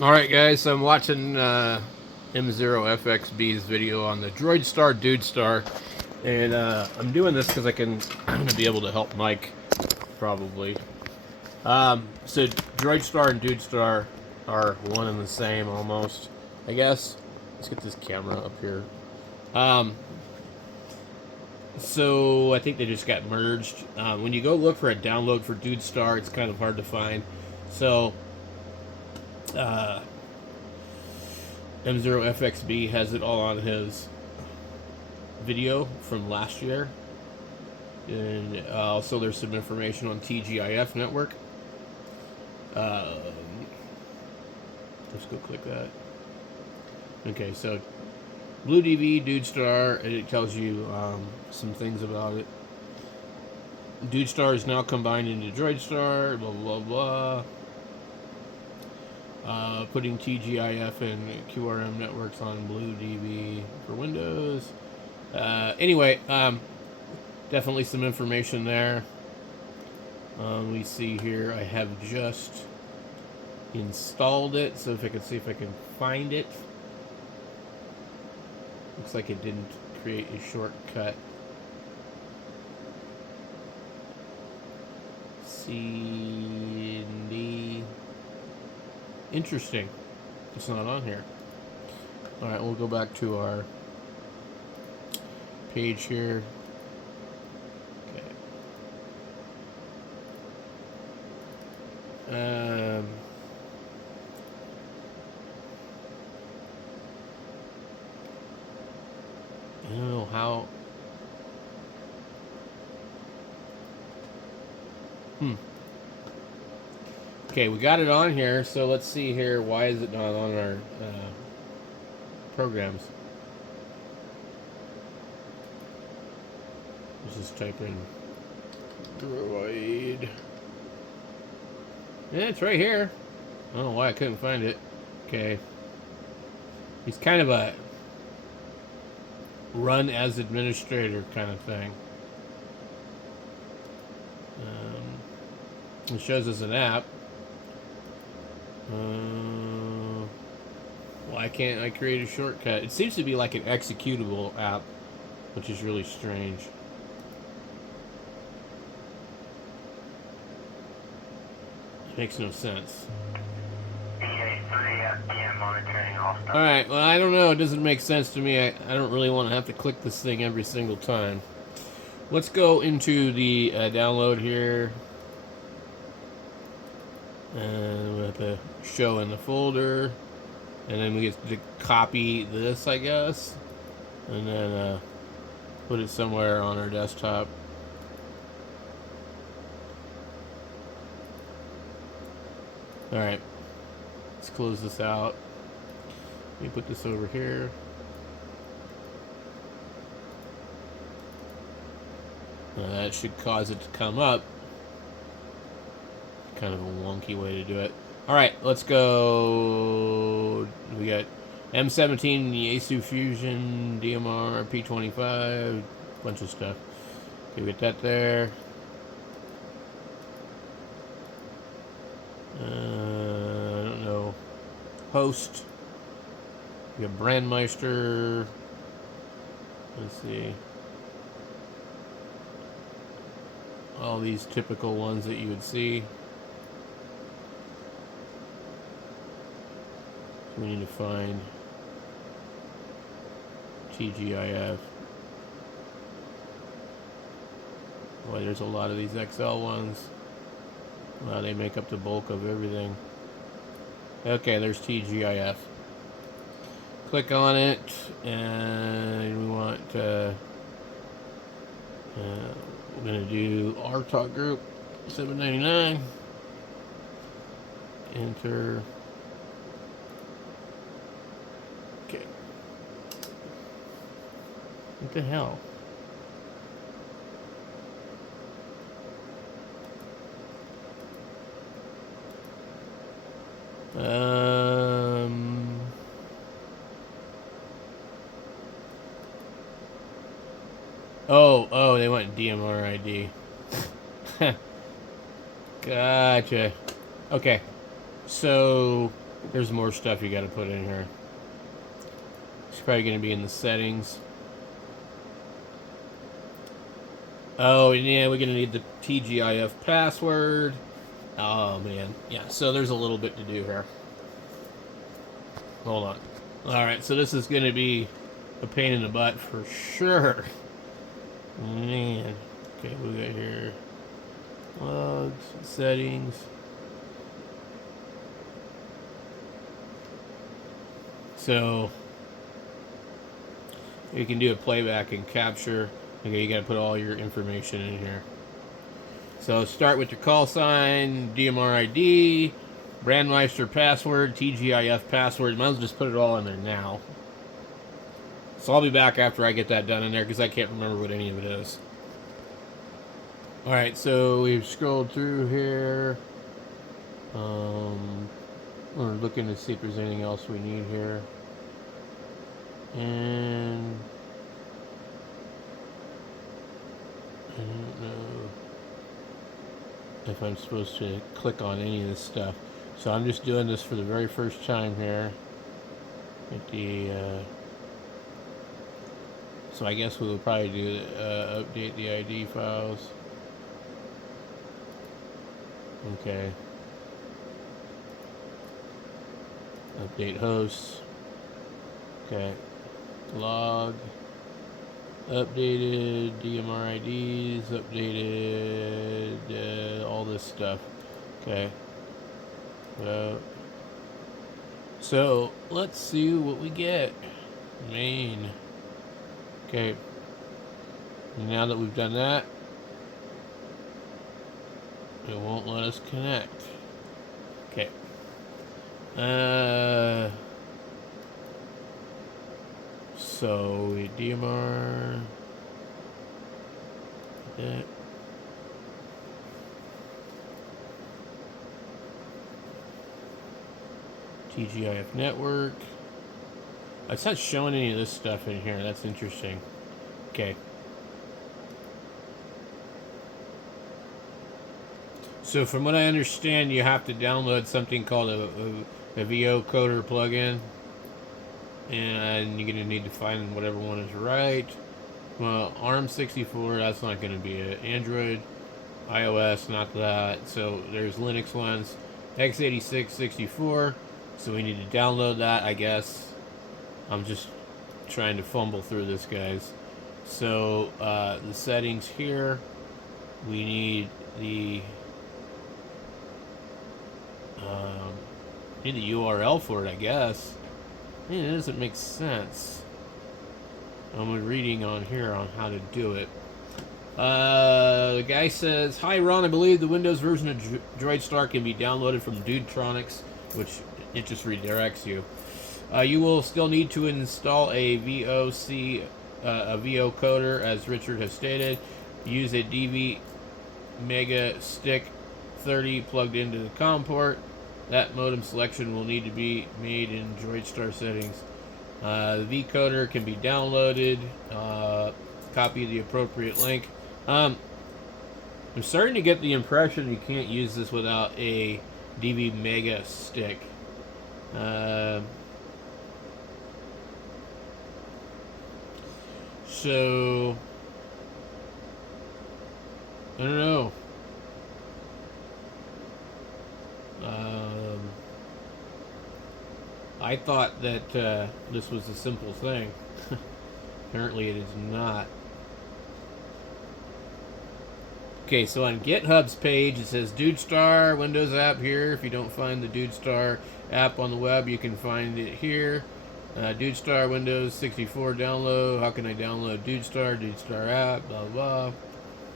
Alright guys, so I'm watching M0FXB's video on the DroidStar dudestar, and I'm doing this because I'm going to be able to help Mike, probably. So DroidStar and dudestar are one and the same, almost, I guess. Let's get this camera up here. So I think they just got merged. When you go look for a download for dudestar, it's kind of hard to find. So M0FXB has it all on his video from last year. And also there's some information on TGIF network. Let's go click that. Okay, so Blue DV, dudestar, and it tells you some things about it. Dudestar is now combined into DroidStar, blah blah blah. Putting TGIF and QRM networks on Blue DV for Windows. Anyway, definitely some information there. We see here I have just installed it, so if I can see if I can find it. Looks like it didn't create a shortcut. C D. Interesting. It's not on here. Alright, we'll go back to our page here. Okay. I don't know how. Okay, we got it on here, so let's see here. Why is it not on our programs? Let's just type in Droid. Yeah, it's right here. I don't know why I couldn't find it. Okay. He's kind of a run as administrator kind of thing. It shows us an app. Why can't I create a shortcut? It seems to be like an executable app, which is really strange. It makes no sense. Alright, well, I don't know. It doesn't make sense to me. I don't really want to have to click this thing every single time. Let's go into the download here. And we have to show in the folder. And then we get to copy this, I guess. And then put it somewhere on our desktop. Alright. Let's close this out. Let me put this over here. That should cause it to come up. Kind of a wonky way to do it. Alright, let's go. We got M17, Yaesu Fusion, DMR, P25, bunch of stuff. Okay, we get that there. I don't know. Host. We got brandmeister. Let's see. All these typical ones that you would see. We need to find TGIF. Boy, there's a lot of these XL ones. Wow, they make up the bulk of everything. Okay, there's TGIF. Click on it, and we want we're gonna do RTOC group $7.99. Enter. Okay. What the hell? Oh, they want DMR ID. Gotcha. Okay. So There's more stuff you got to put in here. It's probably going to be in the settings. Oh, and yeah, we're going to need the TGIF password. Oh, man. Yeah, so there's a little bit to do here. Hold on. Alright, so this is going to be a pain in the butt for sure. Man. Okay, we got here. Logs, settings. So, you can do a playback and capture. Okay, you got to put all your information in here. So start with your call sign, DMR ID, brandmeister password, TGIF password. Might as well just put it all in there now. So I'll be back after I get that done in there because I can't remember what any of it is. Alright, so we've scrolled through here. We're looking to see if there's anything else we need here. And I don't know if I'm supposed to click on any of this stuff. So I'm just doing this for the very first time here. At the so I guess we will probably do update the ID files. Okay. Update hosts. Okay. Log. Updated DMR IDs. Updated all this stuff. Okay. So let's see what we get. Main. Okay. Now that we've done that, it won't let us connect. Okay. So we DMR that. TGIF network. It's not showing any of this stuff in here. That's interesting. Okay. So from what I understand, you have to download something called a VO coder plugin. And you're going to need to find whatever one is right. Well, ARM64, that's not going to be it. Android, iOS, not that. So there's Linux ones. x86, 64. So we need to download that, I guess. I'm just trying to fumble through this, guys. So the settings here, we need the URL for it, I guess. Man, it doesn't make sense. I'm reading on here on how to do it. The guy says, "Hi Ron, I believe the Windows version of DroidStar can be downloaded from Dudetronics, which it just redirects you. You will still need to install a VO coder, as Richard has stated. Use a DV Mega Stick 30 plugged into the COM port. That modem selection will need to be made in DroidStar settings. The vCoder can be downloaded. Copy the appropriate link." I'm starting to get the impression you can't use this without a DV Mega Stick. So I don't know. I thought that this was a simple thing. Apparently it is not. Okay, so on GitHub's page it says dudestar Windows app here. If you don't find the dudestar app on the web, you can find it here. dudestar Windows 64 download. How can I download dudestar? Dudestar app, blah blah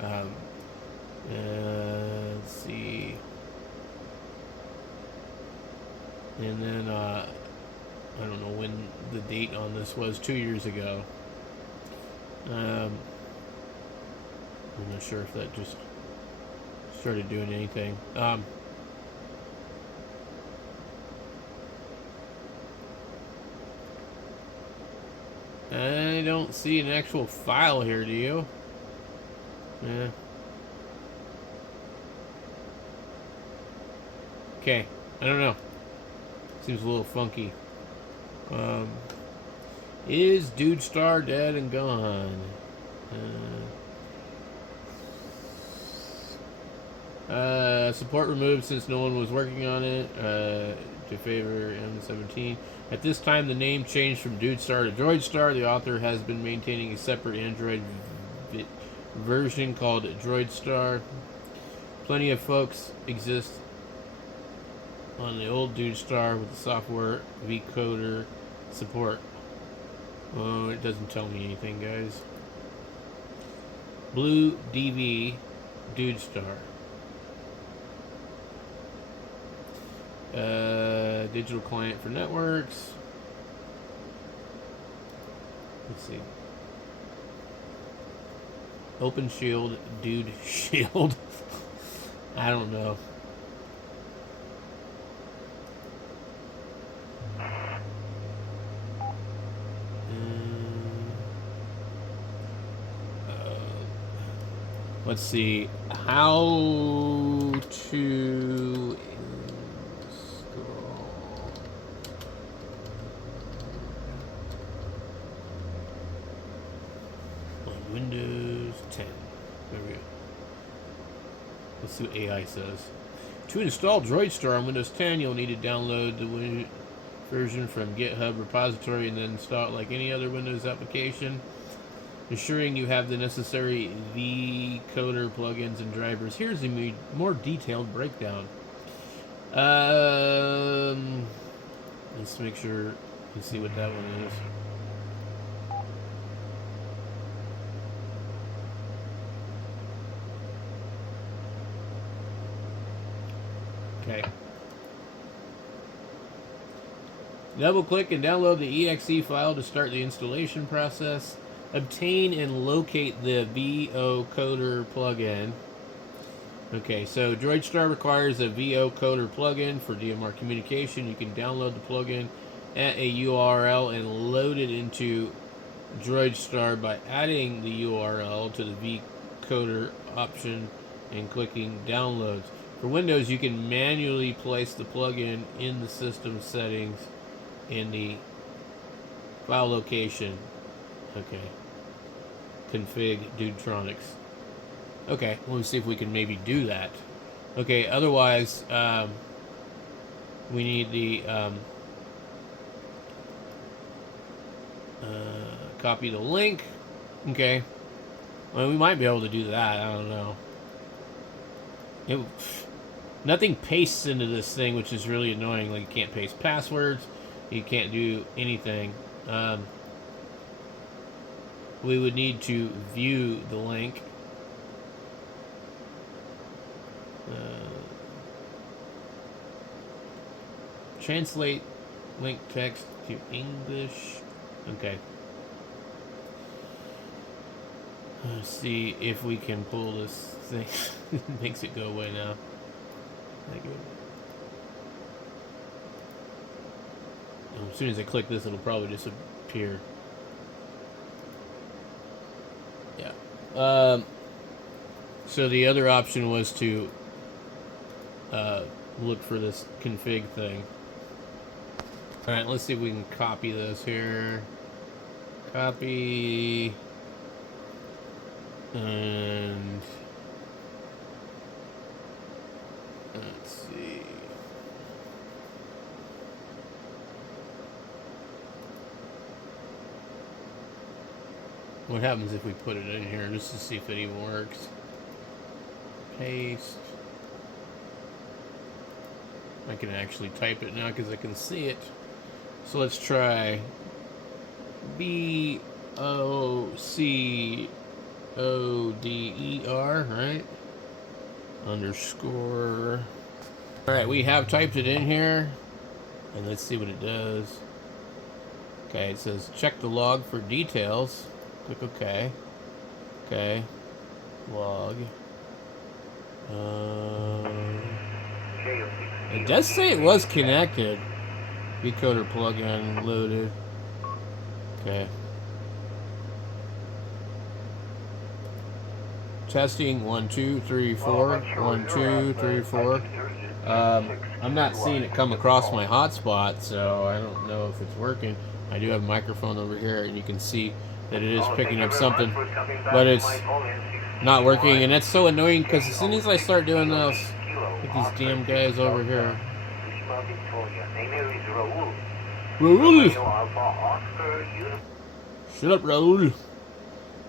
blah. Let's see. And then I don't know when the date on this was, 2 years ago. I'm not sure if that just started doing anything. I don't see an actual file here, do you? Yeah. Okay, I don't know. Seems a little funky. Is dudestar dead and gone? Support removed since no one was working on it. To favor M17. At this time, the name changed from dudestar to droidstar. The author has been maintaining a separate Android version called droidstar. Plenty of folks exist on the old dudestar with the software vcoder support. Oh, it doesn't tell me anything, guys. Blue DV dudestar. Digital client for networks. Let's see. Open Shield, Dude Shield. I don't know. Let's see. How to install. On Windows 10. There we go. Let's see what AI says. To install DroidStar on Windows 10, you'll need to download the version from GitHub repository and then install it like any other Windows application, ensuring you have the necessary vcoder plugins and drivers. Here's a more detailed breakdown. Let's make sure you see what that one is. Okay. Double click and download the exe file to start the installation process. Obtain and locate the vocoder plugin. Okay, so DroidStar requires a vocoder plugin for DMR communication. You can download the plugin at a URL and load it into DroidStar by adding the URL to the vocoder option and clicking downloads. For Windows, you can manually place the plugin in the system settings in the file location. Okay. Config Dudetronics. Okay, let's see if we can maybe do that. Okay, otherwise, we need the copy the link. Okay. Well, we might be able to do that. I don't know. Nothing pastes into this thing, which is really annoying. Like, you can't paste passwords. You can't do anything. We would need to view the link. Translate link text to English. Okay. Let's see if we can pull this thing. It makes it go away now. As soon as I click this, it'll probably disappear. Yeah. So the other option was to look for this config thing. Alright, let's see if we can copy this here. Copy. And let's see. What happens if we put it in here just to see if it even works? Paste. I can actually type it now because I can see it. So let's try BOCODER, right? Underscore. Alright, we have typed it in here. And let's see what it does. Okay, it says check the log for details. Click OK. Okay. Log. It does say it was connected. Vocoder plugin loaded. Okay. Testing 1 2 3 4 1 2 3 4. I'm not seeing it come across my hotspot, so I don't know if it's working. I do have a microphone over here, and you can see that it is picking up something, but it's not working, and that's so annoying because as soon as I start doing this, with these damn guys over here. Raul! Shut up, Raul.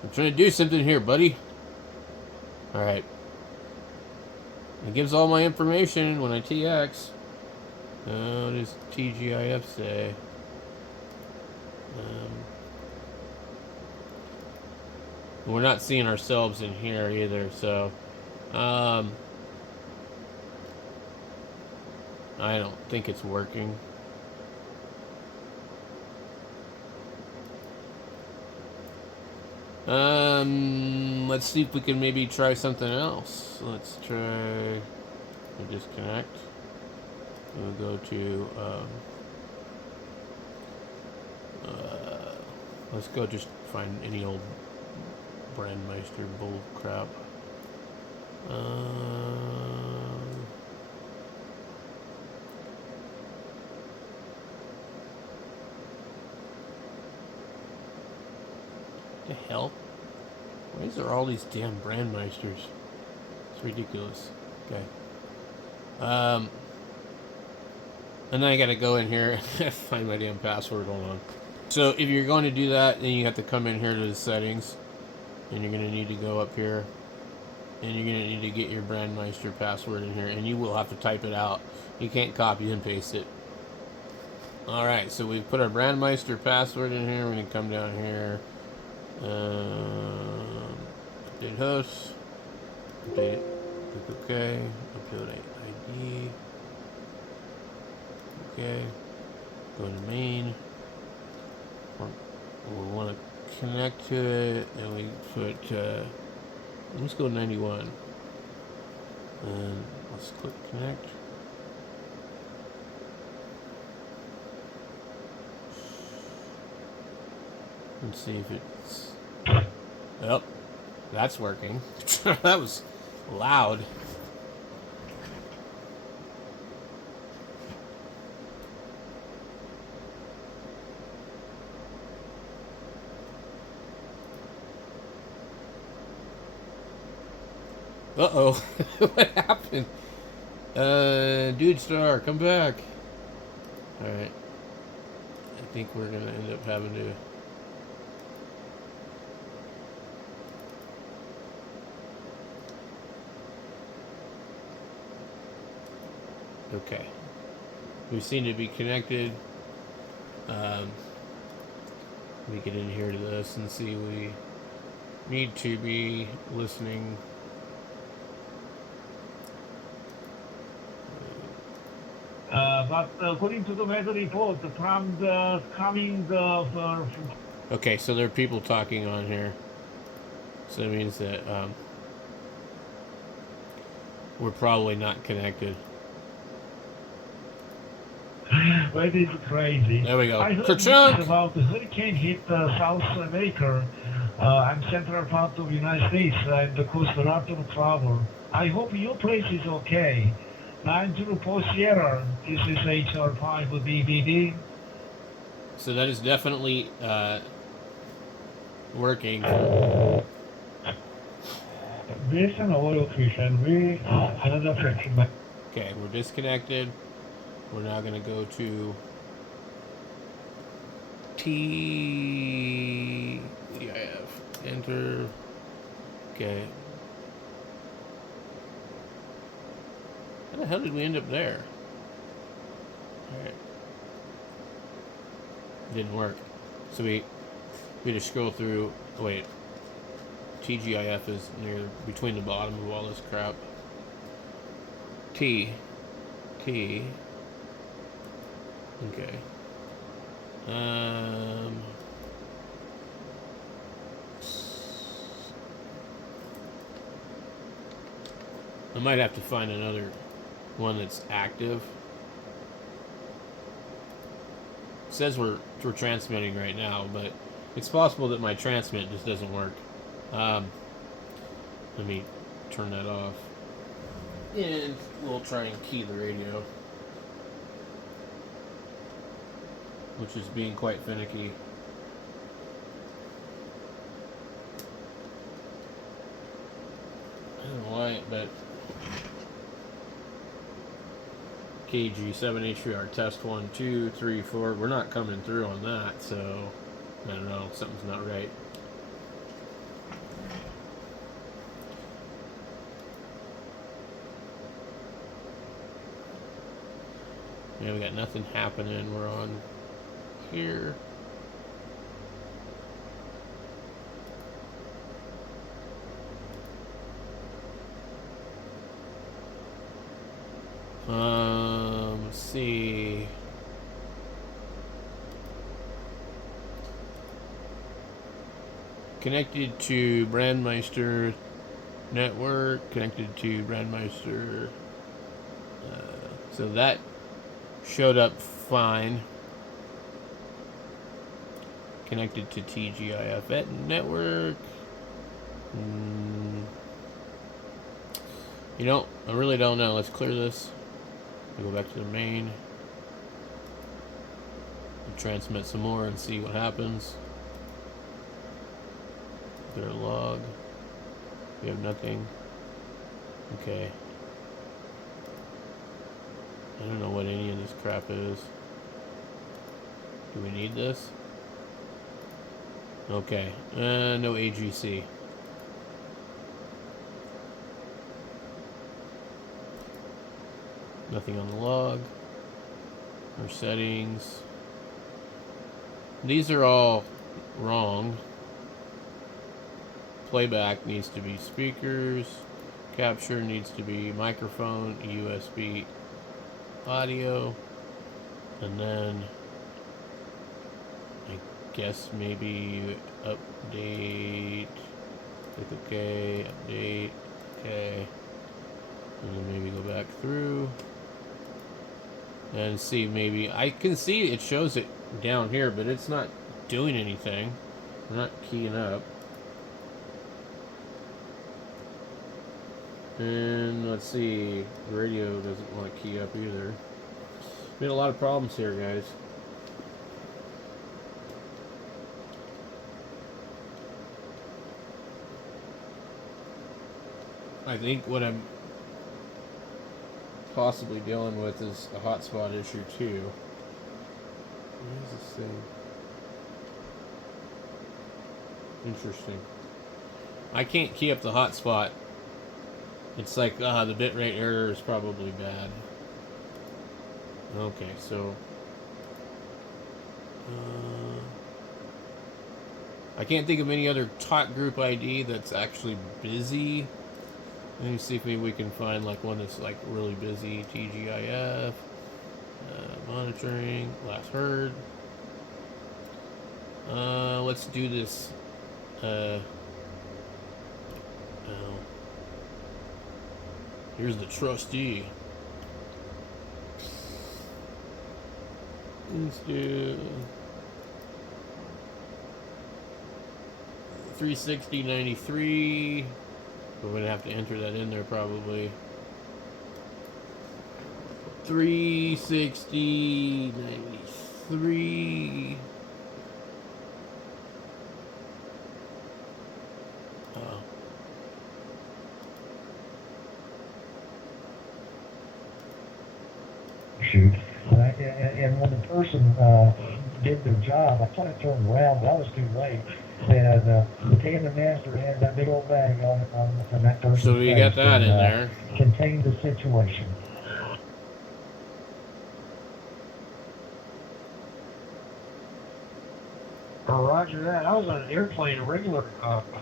I'm trying to do something here, buddy. Alright. It gives all my information when I TX. What does TGIF say? We're not seeing ourselves in here either, so I don't think it's working. Let's see if we can maybe try something else. Let's try disconnect. We'll go to let's go just find any old brandmeister bull crap. The hell? Why is there all these damn brandmeisters? It's ridiculous. Okay. And then I gotta go in here and find my damn password. Hold on. So if you're going to do that, then you have to come in here to the settings, and you're gonna need to go up here, and you're gonna need to get your brandmeister password in here, and you will have to type it out. You can't copy and paste it. Alright, so we've put our brandmeister password in here. We're gonna come down here. Update host. Update. Click OK. Upload ID. Okay. Go to main. We want to connect to it, and we put. Let's go 91. And let's click connect. Let's see if it's. Yep, that's working. That was loud. Uh-oh. What happened? Dudestar, come back. Alright. I think we're gonna end up having to. Okay. We seem to be connected. We get in here to this and see we need to be listening. But according to the weather report, the clouds coming from... Okay, so there are people talking on here. So that means that we're probably not connected. Well, it is crazy. There we go. I heard Ka-chunk! about the hurricane hit South America and central part of the United States and caused a lot of trouble. I hope your place is okay. 904 Sierra, this is HR5BBD. So that is definitely working. Based on our location, we another fraction. Okay, we're disconnected. We're now going to go to TGIF. Enter. Okay. How the hell did we end up there? Alright. Didn't work. So we just scroll through. Wait. TGIF is near between the bottom of all this crap. T. Okay. I might have to find another one that's active. It says we're transmitting right now, but it's possible that my transmit just doesn't work. Let me turn that off. And we'll try and key the radio, which is being quite finicky. I don't know why, but KG7H3R test 1, 2, 3, 4. We're not coming through on that, so I don't know. Something's not right. Yeah, we got nothing happening. We're on here. Let's see. Connected to brandmeister network. Connected to brandmeister. So that showed up fine. Connected to TGIF network. You know, I really don't know. Let's clear this. Go back to the main. Transmit some more and see what happens. Their log. We have nothing. Okay. I don't know what any of this crap is. Do we need this? Okay. No AGC. Nothing on the log. Our settings. These are all wrong. Playback needs to be speakers. Capture needs to be microphone, USB audio. And then I guess maybe update. Click OK, update, OK. And then maybe go back through. And see, maybe I can see it shows it down here, but it's not doing anything. I'm not keying up. And let's see, the radio doesn't want to key up either. Been a lot of problems here, guys. I think what I'm possibly dealing with is a hotspot issue too. What is this thing? Interesting. I can't key up the hotspot. It's like the bitrate error is probably bad. Okay, so I can't think of any other talk group ID that's actually busy. Let me see if maybe we can find like one that's like really busy. TGIF, monitoring, last heard. Let's do this. Here's the trustee. Let's do 360.93. We're gonna have to enter that in there probably. 360.93. Shoot. And when the person did their job, I tried to turn around, but I was too late. And the tandem master had that big old bag on that person's So we got that in there. Contained the situation. Roger that. I was on an airplane, a regular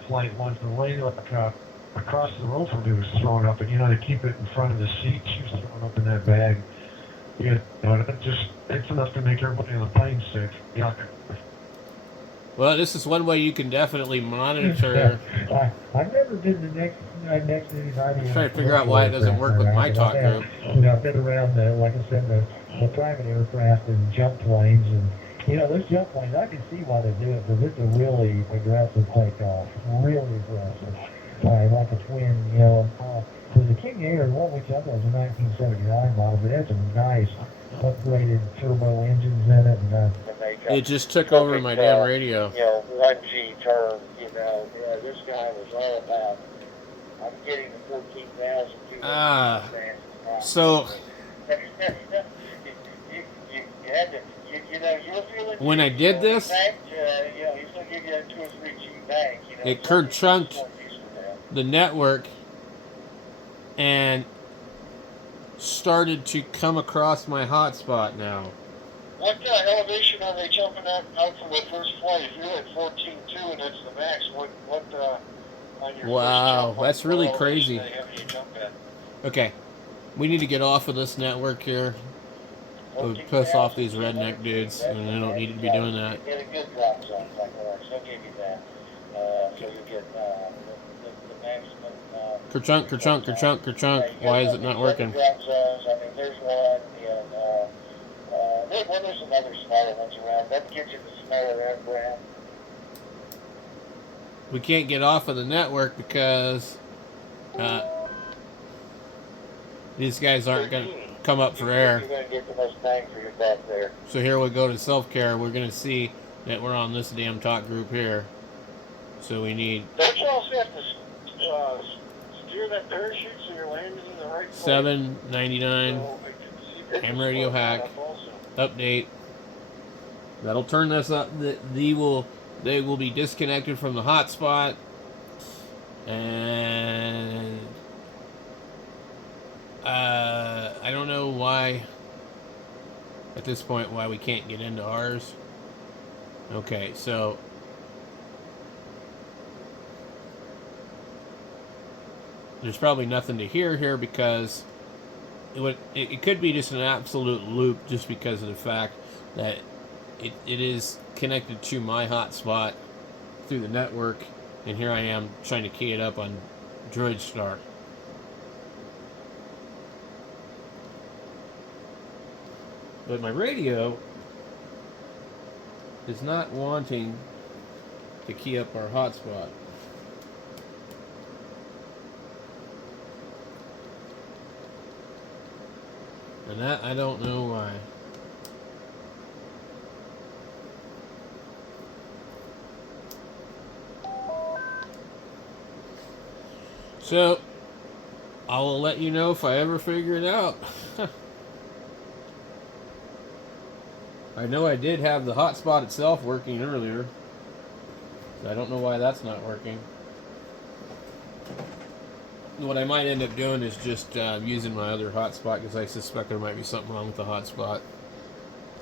flight once, and the lady across the road from me was throwing up, and they keep it in front of the seat. She was throwing up in that bag. It's enough to make everybody on the plane sick. Yeah. Well, this is one way you can definitely monitor. I never did the next news idea. I'm trying to figure out why it doesn't work with my talk group. I've been around, like I said, the private aircraft and jump planes, and those jump planes, I can see why they do it, because it's a really aggressive takeoff, really aggressive. like a twin, because the King Air, the one we took was a 1979 model, but it had some nice upgraded turbo engines in it, and make a It just took over perfect, my damn radio. 1G turn, Yeah, this guy was all about, I'm getting the 14,200 Ah, fans. so You had to, you were feeling when I G, did he this, banked, he's going to give you a 2 or 3G bank, it some of curd these things chunked weren't used to that. the network and started to come across my hotspot now. What elevation are they jumping out from the first flight? If you're at 14.2 and that's the max, what on your first Wow, jump, what that's really elevation crazy. are they having you jump at? Okay, we need to get off of this network here. It would piss off these 14,200 redneck feet. dudes, That's and the they don't max. need to You be got doing that. you get a good drop zone like Lawrence. They'll give you that. So you get the maximum. Kerchunk, Control kerchunk, time. kerchunk, kerchunk. Yeah, you Why get is it not these other working? drop zones. I mean, there's one in. There's some other smaller ones around. That gets you the smaller aircraft. We can't get off of the network because these guys aren't going to 13. come up for air. You're going to get the most bang for your buck there. So here we go to self-care. We're going to see that we're on this damn talk group here. So we need... Don't you also have to steer that parachute so you're landing in the right place? 799 So, ham radio hack update. That'll turn this up. They will be disconnected from the hotspot, and I don't know why at this point why we can't get into ours. Okay, so there's probably nothing to hear here because it could be just an absolute loop just because of the fact that it is connected to my hotspot through the network, and here I am trying to key it up on DroidStar. But my radio is not wanting to key up our hotspot. And that I don't know why. So, I will let you know if I ever figure it out. I know I did have the hotspot itself working earlier. So I don't know why that's not working. What I might end up doing is just using my other hotspot because I suspect there might be something wrong with the hotspot.